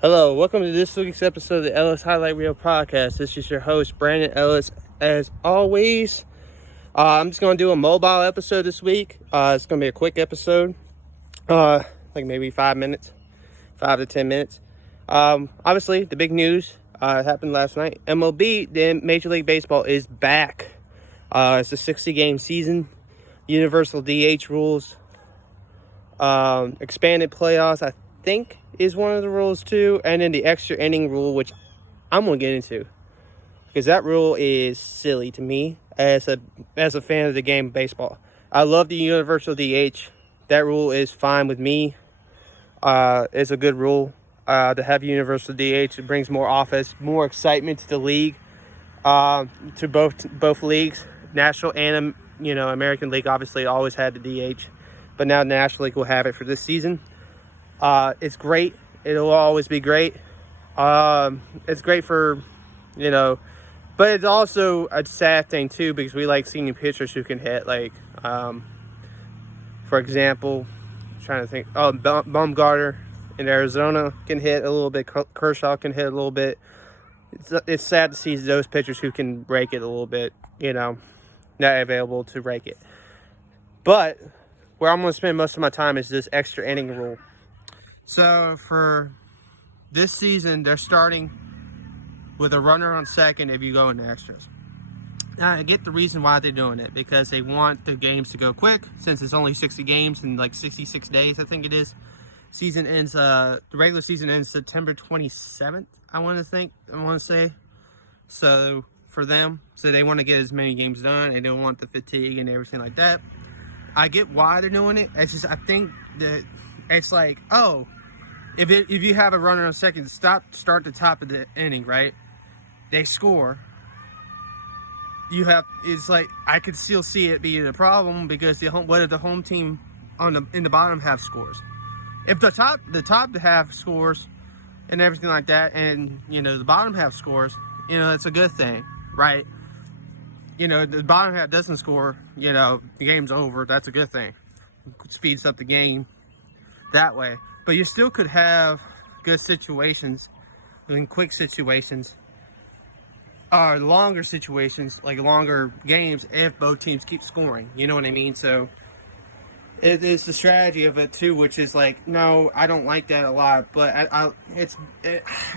Hello, welcome to this week's episode of the Ellis Highlight Reel Podcast. This is your host, Brandon Ellis. As always, I'm just going to do a mobile episode this week. It's going to be a quick episode, like maybe 5 minutes, 5 to 10 minutes. Obviously, the big news happened last night. MLB, the Major League Baseball, is back. It's a 60-game season, universal DH rules, expanded playoffs, I think is one of the rules too, and then the extra inning rule, which I'm gonna get into because that rule is silly to me as a fan of the game of baseball. I love the universal DH. That rule is fine with me. It's a good rule to have universal DH. It brings more offense, more excitement to the league, to both leagues, National and American League. Obviously, always had the DH, but now National League will have it for this season. It's great. It'll always be great. It's great for, but it's also a sad thing too, because we like seeing pitchers who can hit. Like, for example, I'm trying to think. Bumgarner in Arizona can hit a little bit. Kershaw can hit a little bit. It's sad to see those pitchers who can rake it a little bit, not available to rake it. But where I'm going to spend most of my time is this extra inning rule. So for this season, they're starting with a runner on second if you go into extras. Now, I get the reason why they're doing it, because they want the games to go quick, since it's only 60 games in like 66 days, I think it is. The regular season ends September 27th, I want to say. So for them, they want to get as many games done, and they don't want the fatigue and everything like that. I get why they're doing it. It's just, I think that it's like, if you have a runner on second, start the top of the inning, right? They score. It's like, I could still see it being a problem, because what if the home team in the bottom half scores? If the top half scores and everything like that, and the bottom half scores, that's a good thing, right? The bottom half doesn't score, the game's over. That's a good thing. It speeds up the game that way. But you still could have good situations, quick situations, or longer situations, like longer games, if both teams keep scoring. You know what I mean? So it's the strategy of it too, which is like, no, I don't like that a lot. But I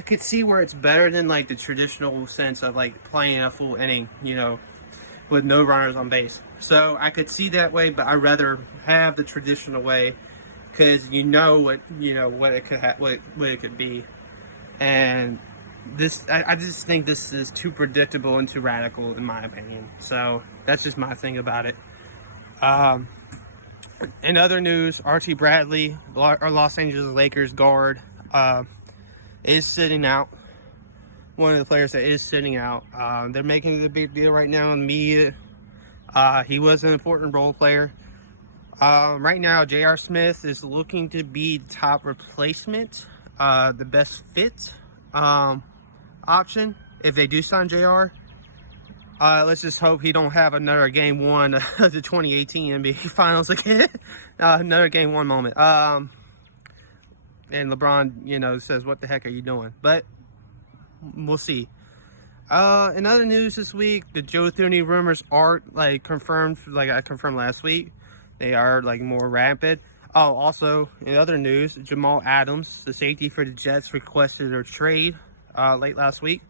could see where it's better than like the traditional sense of like playing a full inning, with no runners on base. So I could see that way, but I'd rather have the traditional way, because what it could be. And this, I just think this is too predictable and too radical, in my opinion. So that's just my thing about it. In other news, Archie Bradley, our Los Angeles Lakers guard, is sitting out. One of the players that is sitting out. They're making it a big deal right now in the media. He was an important role player. Right now, J.R. Smith is looking to be top replacement, the best fit option if they do sign J.R. Let's just hope he don't have another Game 1 of the 2018 NBA Finals again. Another Game 1 moment. And LeBron, says, "What the heck are you doing?" But we'll see. In other news this week, the Joe Thuney rumors are confirmed. Like I confirmed last week. They are more rampant. Oh, also in other news, Jamal Adams, the safety for the Jets, requested a trade late last week.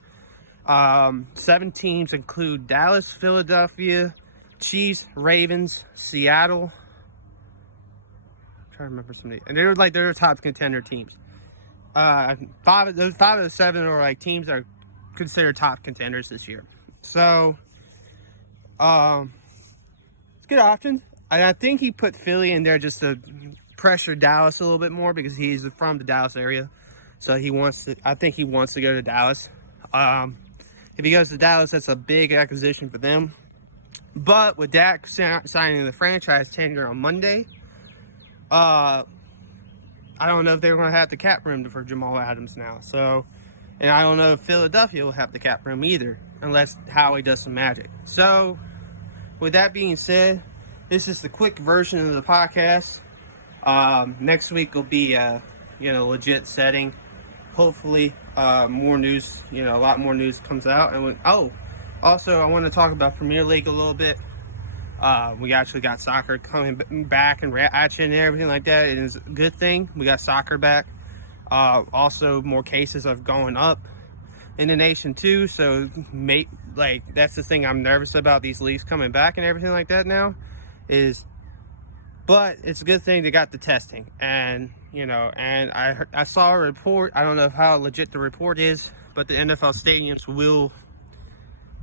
7 teams include Dallas, Philadelphia, Chiefs, Ravens, Seattle. I'm trying to remember somebody, and they're top contender teams. 5 of the 7 are teams that are considered top contenders this year. So, it's good options. I think he put Philly in there just to pressure Dallas a little bit more, because he's from the Dallas area. So I think he wants to go to Dallas. If he goes to Dallas, that's a big acquisition for them. But with Dak signing the franchise tender on Monday, I don't know if they're going to have the cap room for Jamal Adams now. So, and I don't know if Philadelphia will have the cap room either, unless Howie does some magic. So, with that being said, this is the quick version of the podcast. Next week will be a legit setting. hopefully more news, a lot more news comes out. And also I want to talk about Premier League a little bit. We actually got soccer coming back and action and everything like that. It is a good thing. We got soccer back. Also, more cases are going up in the nation too. So, that's the thing I'm nervous about, these leagues coming back and everything like that now. But it's a good thing they got the testing. And and I saw a report. I don't know how legit the report is, but the NFL stadiums will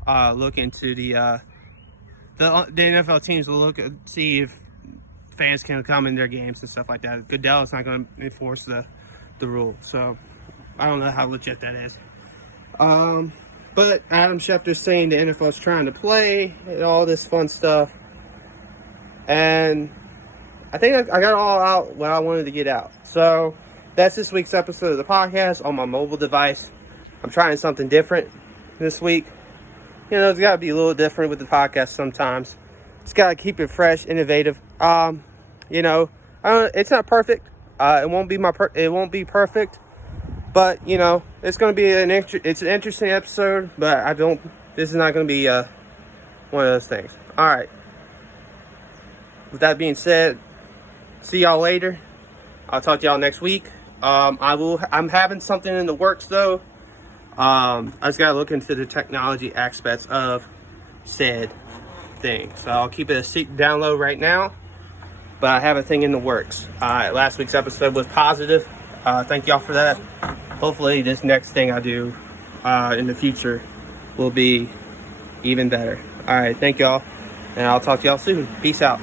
look into the NFL teams will see if fans can come in their games and stuff like that. Goodell is not going to enforce the rule, so I don't know how legit that is. But Adam Schefter's saying the NFL is trying to play and all this fun stuff, and I think I got all out what I wanted to get out. So that's this week's episode of the podcast on my mobile device. I'm trying something different this week. It's got to be a little different with the podcast sometimes. It's got to keep it fresh, innovative. It's not perfect. It won't be perfect, but it's going to be it's an interesting episode. But this is not going to be one of those things. All right. With that being said, see y'all later. I'll talk to y'all next week. I'm having something in the works though. I just gotta look into the technology aspects of said thing. So I'll keep it a secret down low right now, but I have a thing in the works. Last week's episode was positive. Thank y'all for that. Hopefully this next thing I do in the future will be even better. All right, thank y'all, and I'll talk to y'all soon. Peace out.